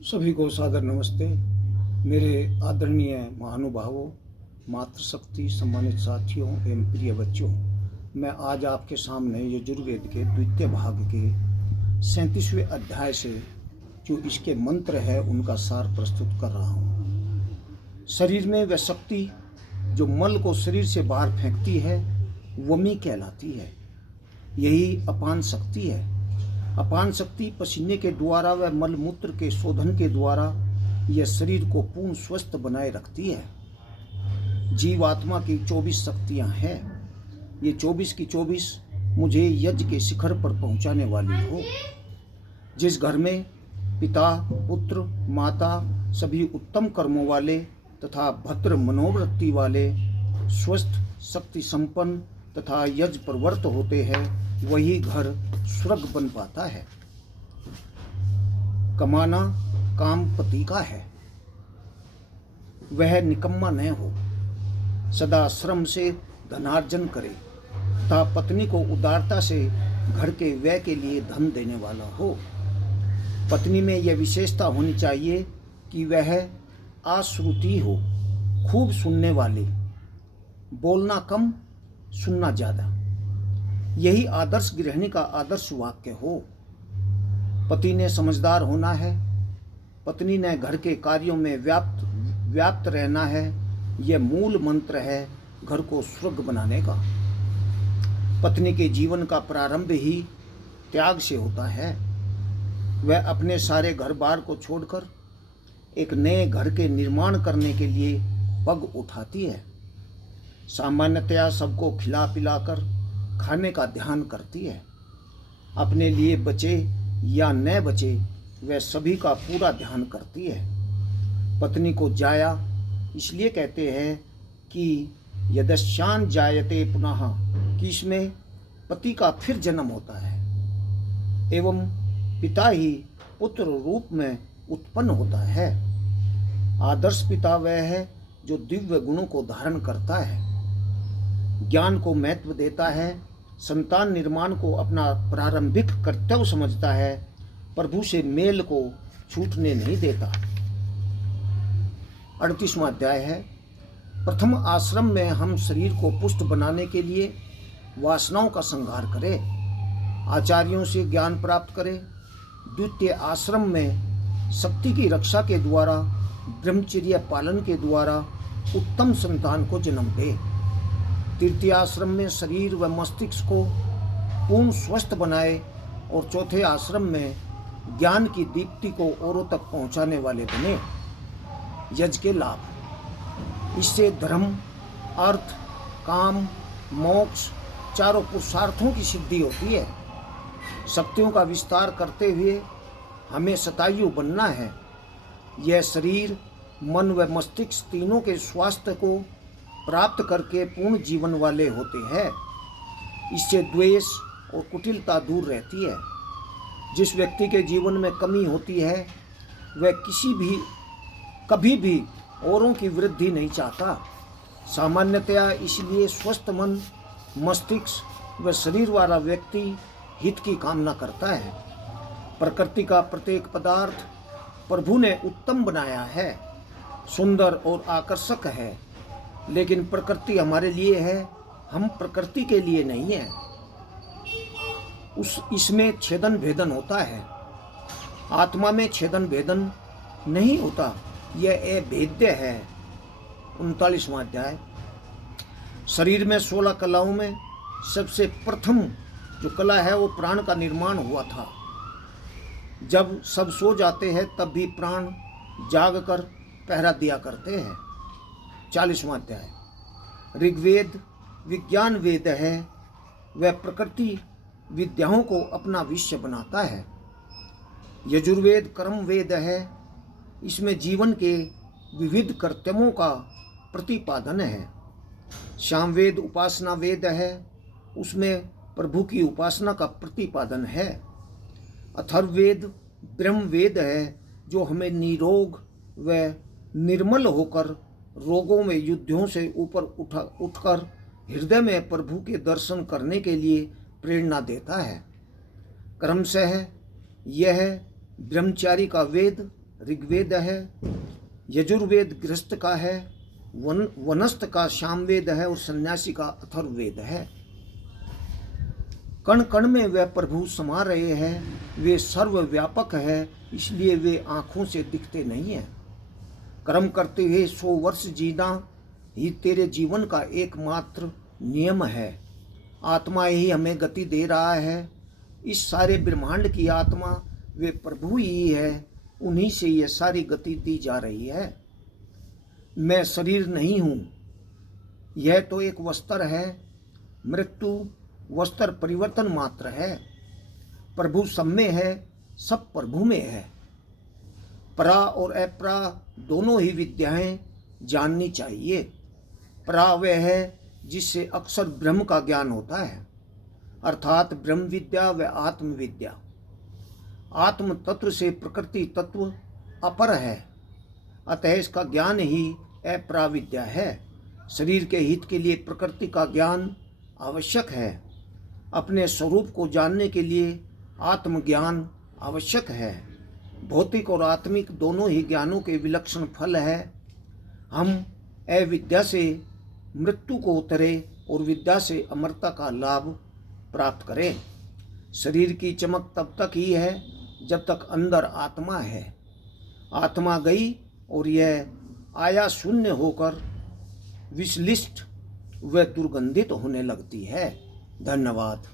सभी को सादर नमस्ते। मेरे आदरणीय महानुभावों, मातृशक्ति, सम्मानित साथियों एवं प्रिय बच्चों, मैं आज आपके सामने यजुर्वेद के द्वितीय भाग के 37वें अध्याय से जो इसके मंत्र है उनका सार प्रस्तुत कर रहा हूँ। शरीर में वह शक्ति जो मल को शरीर से बाहर फेंकती है वमी कहलाती है। यही अपान शक्ति है। अपान शक्ति पसीने के द्वारा व मल मूत्र के शोधन के द्वारा यह शरीर को पूर्ण स्वस्थ बनाए रखती है। जीवात्मा की 24 शक्तियां हैं। ये 24 की 24 मुझे यज्ञ के शिखर पर पहुंचाने वाली हो। जिस घर में पिता, पुत्र, माता सभी उत्तम कर्मों वाले तथा भद्र मनोवृत्ति वाले, स्वस्थ, शक्ति संपन्न तथा यज्ञ प्रवृत्त होते हैं, वही घर स्वर्ग बन पाता है। कमाना काम पति का है, वह निकम्मा न हो, सदा श्रम से धनार्जन करे तथा पत्नी को उदारता से घर के व्यय के लिए धन देने वाला हो। पत्नी में यह विशेषता होनी चाहिए कि वह आश्रुति हो, खूब सुनने वाली, बोलना कम, सुनना ज़्यादा। यही आदर्श गृहिणी का आदर्श वाक्य हो। पति ने समझदार होना है, पत्नी ने घर के कार्यों में व्याप्त रहना है। यह मूल मंत्र है घर को स्वर्ग बनाने का। पत्नी के जीवन का प्रारंभ ही त्याग से होता है। वह अपने सारे घर बार को छोड़कर एक नए घर के निर्माण करने के लिए पग उठाती है। सामान्यतया सबको खिला पिलाकर खाने का ध्यान करती है। अपने लिए बचे या न बचे वह सभी का पूरा ध्यान करती है। पत्नी को जाया इसलिए कहते हैं कि यदश्यान जायते पुनः, कि इसमें पति का फिर जन्म होता है एवं पिता ही पुत्र रूप में उत्पन्न होता है। आदर्श पिता वह है जो दिव्य गुणों को धारण करता है, ज्ञान को महत्व देता है, संतान निर्माण को अपना प्रारंभिक कर्तव्य समझता है, प्रभु से मेल को छूटने नहीं देता। 38वां अध्याय है। प्रथम आश्रम में हम शरीर को पुष्ट बनाने के लिए वासनाओं का संहार करें, आचार्यों से ज्ञान प्राप्त करें। द्वितीय आश्रम में शक्ति की रक्षा के द्वारा, ब्रह्मचर्य पालन के द्वारा उत्तम संतान को जन्म दे। तृतीय आश्रम में शरीर व मस्तिष्क को पूर्ण स्वस्थ बनाए और चौथे आश्रम में ज्ञान की दीप्ति को औरों तक पहुंचाने वाले बने। यज्ञ के लाभ। इससे धर्म, अर्थ, काम, मोक्ष चारों पुरुषार्थों की सिद्धि होती है। शक्तियों का विस्तार करते हुए हमें शतायु बनना है। यह शरीर, मन व मस्तिष्क तीनों के स्वास्थ्य को प्राप्त करके पूर्ण जीवन वाले होते हैं। इससे द्वेष और कुटिलता दूर रहती है। जिस व्यक्ति के जीवन में कमी होती है वह कभी भी औरों की वृद्धि नहीं चाहता। सामान्यतया इसलिए स्वस्थ मन, मस्तिष्क व शरीर वाला व्यक्ति हित की कामना करता है। प्रकृति का प्रत्येक पदार्थ प्रभु ने उत्तम बनाया है, सुंदर और आकर्षक है, लेकिन प्रकृति हमारे लिए है, हम प्रकृति के लिए नहीं है। इसमें छेदन भेदन होता है, आत्मा में छेदन भेदन नहीं होता। यह अभेद्य है। 39वां अध्याय। शरीर में 16 कलाओं में सबसे प्रथम जो कला है वो प्राण का निर्माण हुआ था। जब सब सो जाते हैं तब भी प्राण जाग कर पहरा दिया करते हैं। 40वां अध्याय। ऋग्वेद विज्ञान वेद है, वह प्रकृति विद्याओं को अपना विषय बनाता है। यजुर्वेद कर्म वेद है, इसमें जीवन के विविध कर्तव्यों का प्रतिपादन है। सामवेद उपासना वेद है, उसमें प्रभु की उपासना का प्रतिपादन है। अथर्ववेद ब्रह्म वेद है, जो हमें निरोग व निर्मल होकर रोगों में युद्धों से ऊपर उठकर हृदय में प्रभु के दर्शन करने के लिए प्रेरणा देता है। क्रमशः यह ब्रह्मचारी का वेद ऋग्वेद है, यजुर्वेद गृहस्थ का है, वनस्थ का सामवेद है और सन्यासी का अथर्ववेद है। कण कण में वे प्रभु समा रहे हैं, वे सर्वव्यापक है, इसलिए वे आँखों से दिखते नहीं हैं। कर्म करते हुए 100 वर्ष जीना ही तेरे जीवन का एकमात्र नियम है। आत्मा ही हमें गति दे रहा है। इस सारे ब्रह्मांड की आत्मा वे प्रभु ही है, उन्हीं से यह सारी गति दी जा रही है। मैं शरीर नहीं हूँ, यह तो एक वस्त्र है। मृत्यु वस्त्र परिवर्तन मात्र है। प्रभु सब में है, सब प्रभु में है। परा और अपरा दोनों ही विद्याएं जाननी चाहिए। परा वह है जिससे अक्सर ब्रह्म का ज्ञान होता है, अर्थात ब्रह्म विद्या व आत्म विद्या। आत्म तत्व से प्रकृति तत्व अपर है, अतः इसका ज्ञान ही अपरा विद्या है। शरीर के हित के लिए प्रकृति का ज्ञान आवश्यक है। अपने स्वरूप को जानने के लिए आत्मज्ञान आवश्यक है। भौतिक और आत्मिक दोनों ही ज्ञानों के विलक्षण फल है। हम अविद्या से मृत्यु को उतरे और विद्या से अमरता का लाभ प्राप्त करें। शरीर की चमक तब तक ही है जब तक अंदर आत्मा है। आत्मा गई और यह आया शून्य होकर विश्लिष्ट व दुर्गंधित होने लगती है। धन्यवाद।